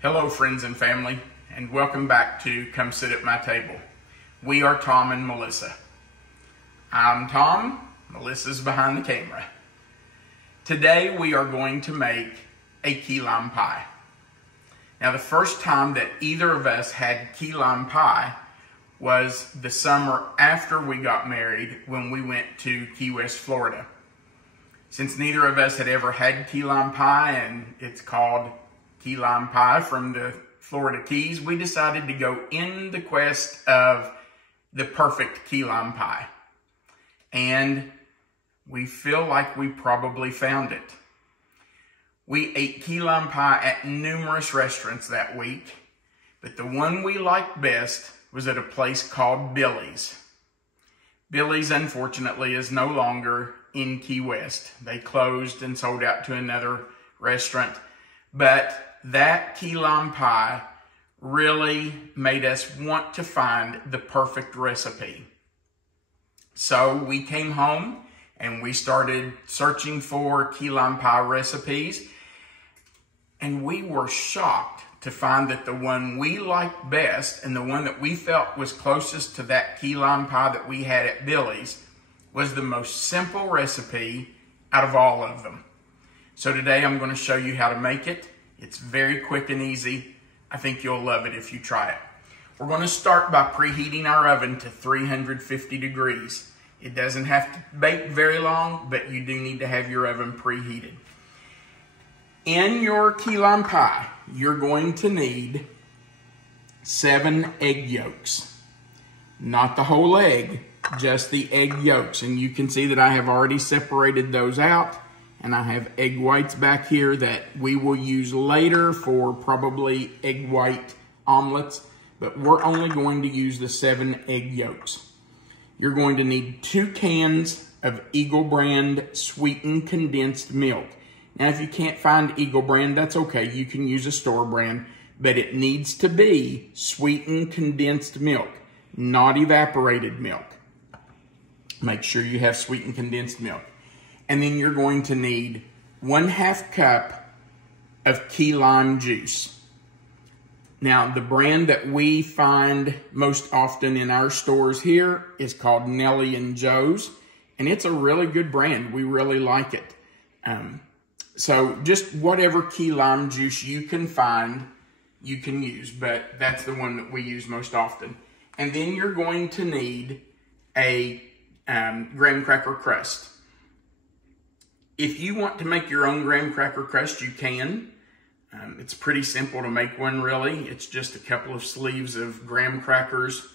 Hello friends and family, and welcome back to Come Sit at My Table. We are Tom and Melissa. I'm Tom, Melissa's behind the camera. Today we are going to make a key lime pie. Now the first time that either of us had key lime pie was the summer after we got married when we went to Key West, Florida. Since neither of us had ever had key lime pie, and it's called key lime pie from the Florida Keys, we decided to go in the quest of the perfect key lime pie. And we feel like we probably found it. We ate key lime pie at numerous restaurants that week, but the one we liked best was at a place called Billy's. Billy's, unfortunately, is no longer in Key West. They closed and sold out to another restaurant, but that key lime pie really made us want to find the perfect recipe. So we came home and we started searching for key lime pie recipes, and we were shocked to find that the one we liked best and the one that we felt was closest to that key lime pie that we had at Billy's was the most simple recipe out of all of them. So today I'm going to show you how to make it. It's very quick and easy. I think you'll love it if you try it. We're going to start by preheating our oven to 350 degrees. It doesn't have to bake very long, but you do need to have your oven preheated. In your key lime pie, you're going to need 7 egg yolks. Not the whole egg, just the egg yolks. And you can see that I have already separated those out. And I have egg whites back here that we will use later for probably egg white omelets. But we're only going to use the 7 egg yolks. You're going to need 2 cans of Eagle brand sweetened condensed milk. Now, if you can't find Eagle brand, that's okay. You can use a store brand. But it needs to be sweetened condensed milk, not evaporated milk. Make sure you have sweetened condensed milk. And then you're going to need 1/2 cup of key lime juice. Now, the brand that we find most often in our stores here is called Nellie and Joe's, and it's a really good brand. We really like it. So just whatever key lime juice you can find, you can use, but that's the one that we use most often. And then you're going to need a graham cracker crust. If you want to make your own graham cracker crust, you can. It's pretty simple to make one, really. It's just a couple of sleeves of graham crackers,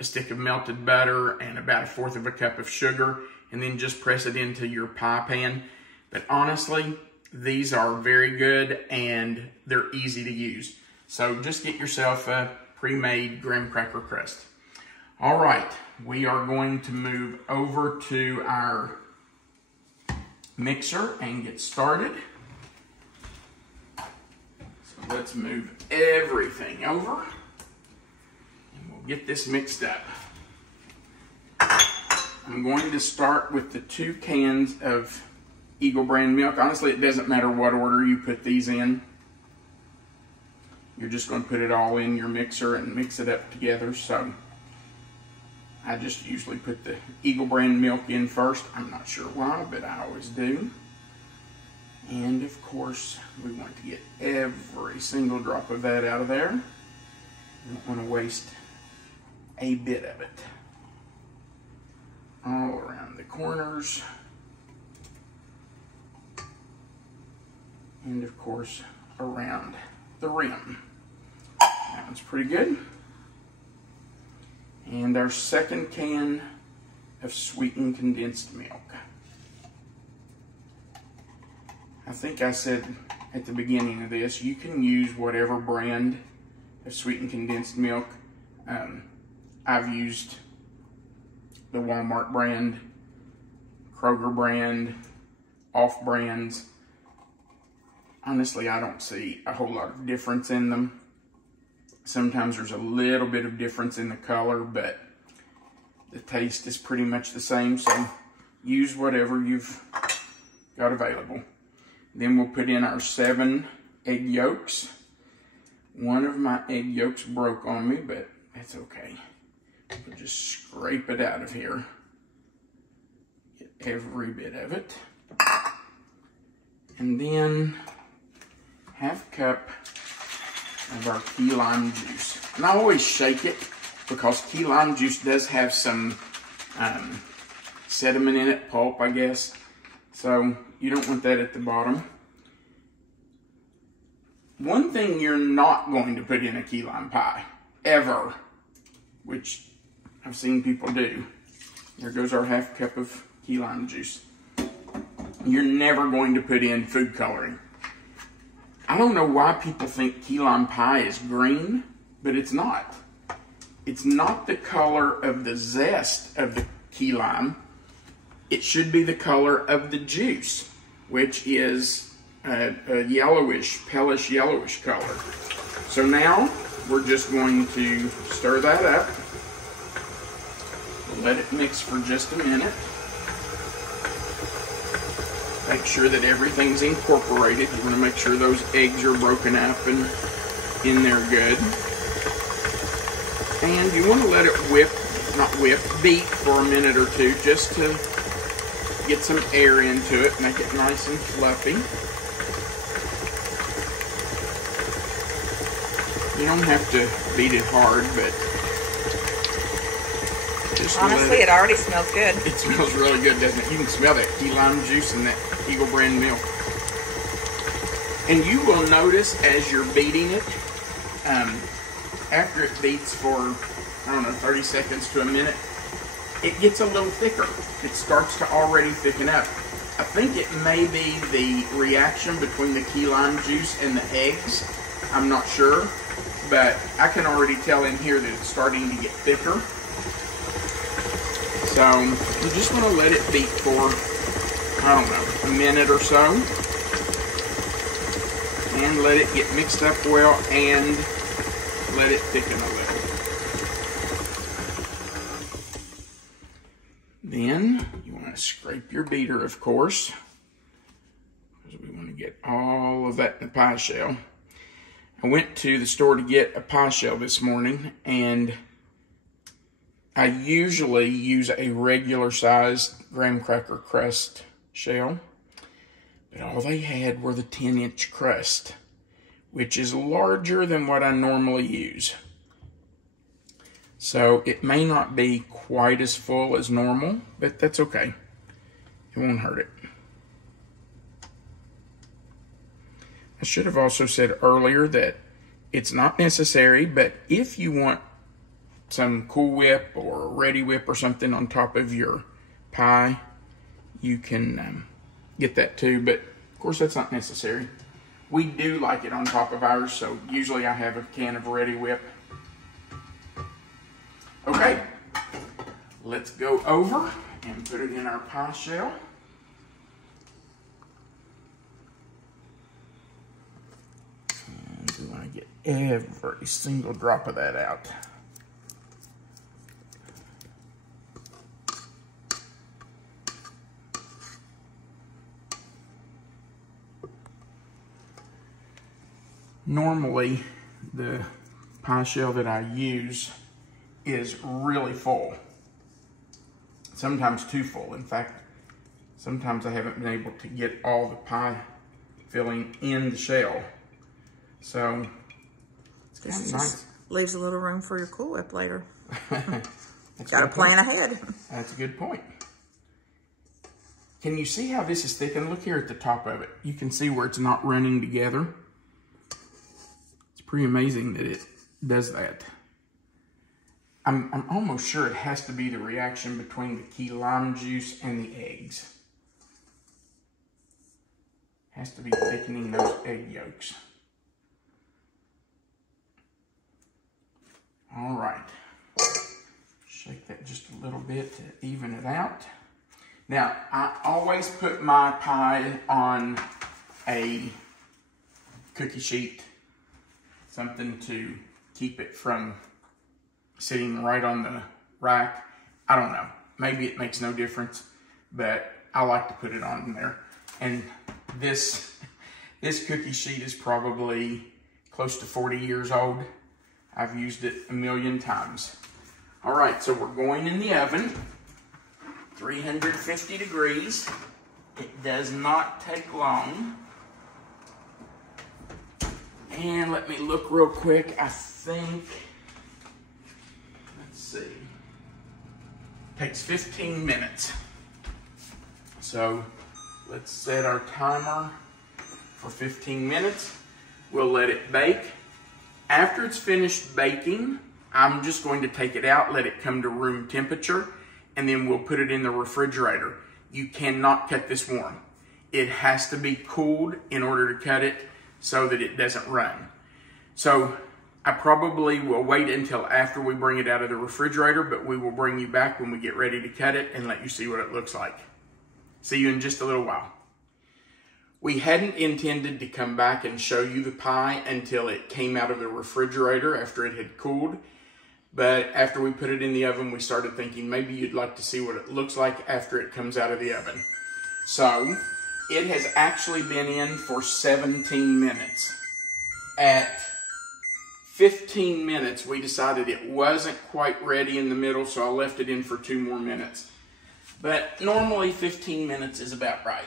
a stick of melted butter, and about 1/4 cup of sugar, and then just press it into your pie pan. But honestly, these are very good and they're easy to use. So just get yourself a pre-made graham cracker crust. All right, we are going to move over to our mixer and get started. So let's move everything over and we'll get this mixed up. I'm going to start with the 2 cans of Eagle brand milk. Honestly, it doesn't matter what order you put these in. You're just going to put it all in your mixer and mix it up together. So I just usually put the Eagle brand milk in first. I'm not sure why, but I always do. And of course, we want to get every single drop of that out of there. We don't want to waste a bit of it. All around the corners. And of course, around the rim. That one's pretty good. And our 2nd can of sweetened condensed milk. I think I said at the beginning of this, you can use whatever brand of sweetened condensed milk. I've used the Walmart brand, Kroger brand, off brands. Honestly, I don't see a whole lot of difference in them. Sometimes there's a little bit of difference in the color, but the taste is pretty much the same. So use whatever you've got available. Then we'll put in our 7 egg yolks. One of my egg yolks broke on me, but that's okay. We'll just scrape it out of here. Get every bit of it. And then half cup of our key lime juice. And I always shake it because key lime juice does have some sediment in it, pulp, I guess. So you don't want that at the bottom. One thing you're not going to put in a key lime pie, ever, which I've seen people do. There goes our half cup of key lime juice. You're never going to put in food coloring. I don't know why people think key lime pie is green, but it's not. It's not the color of the zest of the key lime. It should be the color of the juice, which is a yellowish, palish yellowish color. So now we're just going to stir that up. We'll let it mix for just a minute. Make sure that everything's incorporated. You want to make sure those eggs are broken up and in there good. And you want to let it beat for a minute or two just to get some air into it, make it nice and fluffy. You don't have to beat it hard, but just honestly, it already smells good. It smells really good, doesn't it? You can smell that key lime juice and that Eagle brand milk. And you will notice as you're beating it, after it beats for, I don't know, 30 seconds to a minute, it gets a little thicker. It starts to already thicken up. I think it may be the reaction between the key lime juice and the eggs. I'm not sure, but I can already tell in here that it's starting to get thicker. So you just want to let it beat for, I don't know, a minute or so. And let it get mixed up well and let it thicken a little. Then you want to scrape your beater, of course, because we want to get all of that in the pie shell. I went to the store to get a pie shell this morning, and I usually use a regular sized graham cracker crust shell, but all they had were the 10-inch crust, which is larger than what I normally use. So it may not be quite as full as normal, but that's okay. It won't hurt it. I should have also said earlier that it's not necessary, but if you want some Cool Whip or Reddi Whip or something on top of your pie, you can get that too, but of course that's not necessary. We do like it on top of ours, so usually I have a can of Reddi Whip. Okay, let's go over and put it in our pie shell. And we want to get every single drop of that out. Normally, the pie shell that I use is really full. Sometimes too full. In fact, sometimes I haven't been able to get all the pie filling in the shell. So, it's kind of nice. Leaves a little room for your Cool Whip later. Got to plan ahead. That's a good point. Can you see how this is thickened? Look here at the top of it. You can see where it's not running together. It's pretty amazing that it does that. I'm almost sure it has to be the reaction between the key lime juice and the eggs. Has to be thickening those egg yolks. All right. Shake that just a little bit to even it out. Now, I always put my pie on a cookie sheet, something to keep it from sitting right on the rack. I don't know. Maybe it makes no difference, but I like to put it on there. And this cookie sheet is probably close to 40 years old. I've used it a million times. All right, so we're going in the oven, 350 degrees. It does not take long. And let me look real quick. I think, let's see, takes 15 minutes. So let's set our timer for 15 minutes. We'll let it bake. After it's finished baking, I'm just going to take it out, let it come to room temperature, and then we'll put it in the refrigerator. You cannot cut this warm. It has to be cooled in order to cut it so that it doesn't run. So I probably will wait until after we bring it out of the refrigerator, but we will bring you back when we get ready to cut it and let you see what it looks like. See you in just a little while. We hadn't intended to come back and show you the pie until it came out of the refrigerator after it had cooled. But after we put it in the oven, we started thinking maybe you'd like to see what it looks like after it comes out of the oven. So it has actually been in for 17 minutes. At 15 minutes, we decided it wasn't quite ready in the middle, so I left it in for 2 more minutes. But normally 15 minutes is about right.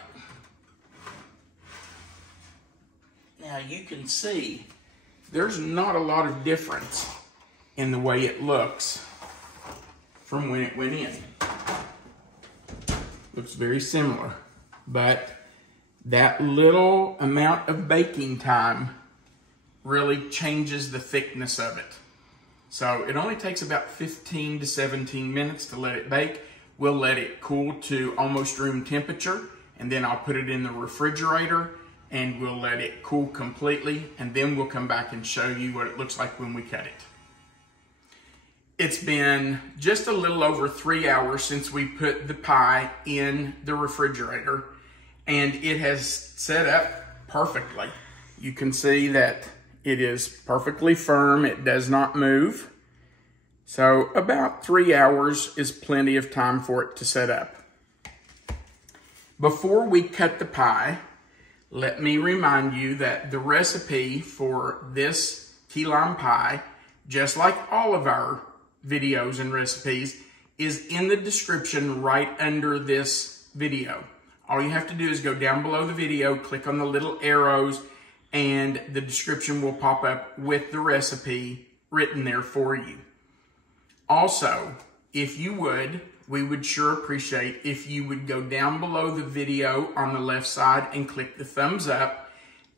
Now you can see there's not a lot of difference in the way it looks from when it went in. Looks very similar, but that little amount of baking time really changes the thickness of it. So it only takes about 15 to 17 minutes to let it bake. We'll let it cool to almost room temperature, and then I'll put it in the refrigerator and we'll let it cool completely, and then we'll come back and show you what it looks like when we cut it. It's been just a little over 3 hours since we put the pie in the refrigerator, and it has set up perfectly. You can see that it is perfectly firm. It does not move. So about 3 hours is plenty of time for it to set up. Before we cut the pie, let me remind you that the recipe for this key lime pie, just like all of our videos and recipes, is in the description right under this video. All you have to do is go down below the video, click on the little arrows, and the description will pop up with the recipe written there for you. Also, if you would, we would sure appreciate if you would go down below the video on the left side and click the thumbs up,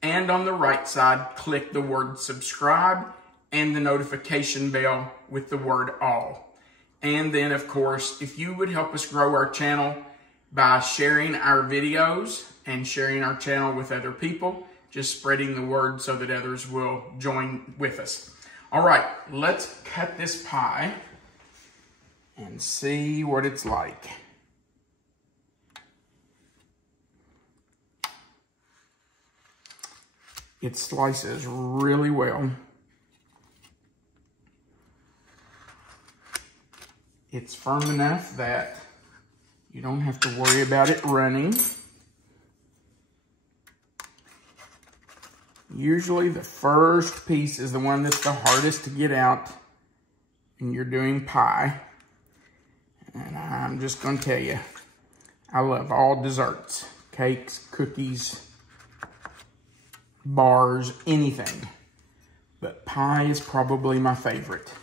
and on the right side, click the word subscribe and the notification bell with the word all. And then, of course, if you would help us grow our channel by sharing our videos and sharing our channel with other people, just spreading the word so that others will join with us. All right, let's cut this pie and see what it's like. It slices really well. It's firm enough that you don't have to worry about it running. Usually the first piece is the one that's the hardest to get out when you're doing pie. And I'm just going to tell you, I love all desserts, cakes, cookies, bars, anything. But pie is probably my favorite.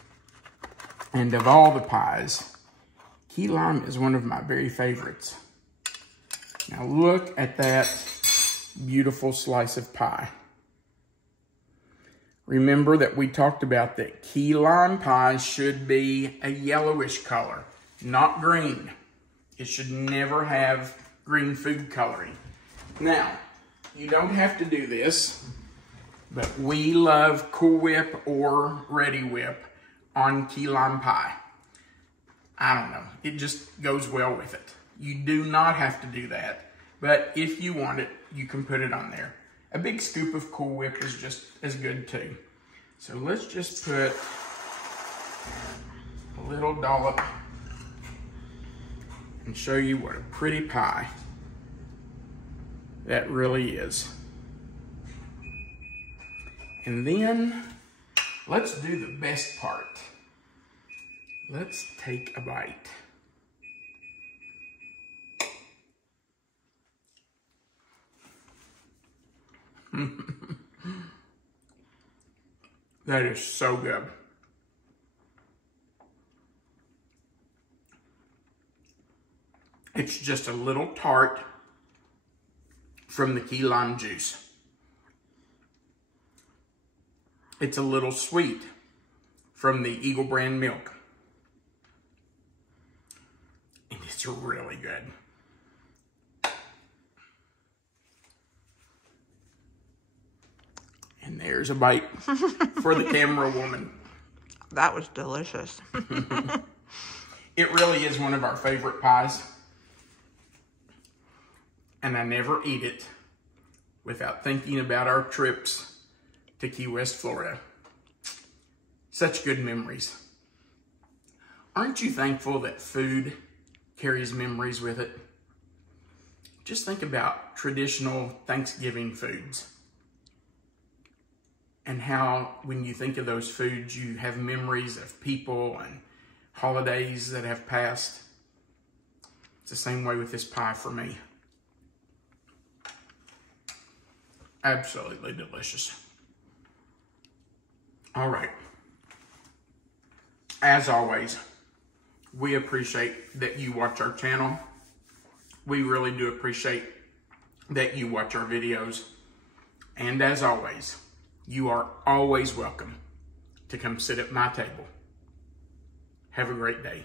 And of all the pies, key lime is one of my very favorites. Now look at that beautiful slice of pie. Remember that we talked about that key lime pies should be a yellowish color, not green. It should never have green food coloring. Now, you don't have to do this, but we love Cool Whip or Reddi Whip on key lime pie. I don't know, it just goes well with it. You do not have to do that, but if you want it, you can put it on there. A big scoop of Cool Whip is just as good too. So let's just put a little dollop and show you what a pretty pie that really is. And then let's do the best part. Let's take a bite. That is so good. It's just a little tart from the key lime juice. It's a little sweet from the Eagle brand milk. And it's really good. And there's a bite for the camera woman. That was delicious. It really is one of our favorite pies. And I never eat it without thinking about our trips to Key West, Florida. Such good memories. Aren't you thankful that food carries memories with it? Just think about traditional Thanksgiving foods and how when you think of those foods, you have memories of people and holidays that have passed. It's the same way with this pie for me. Absolutely delicious. All right. As always, we appreciate that you watch our channel. We really do appreciate that you watch our videos. And as always, you are always welcome to come sit at my table. Have a great day.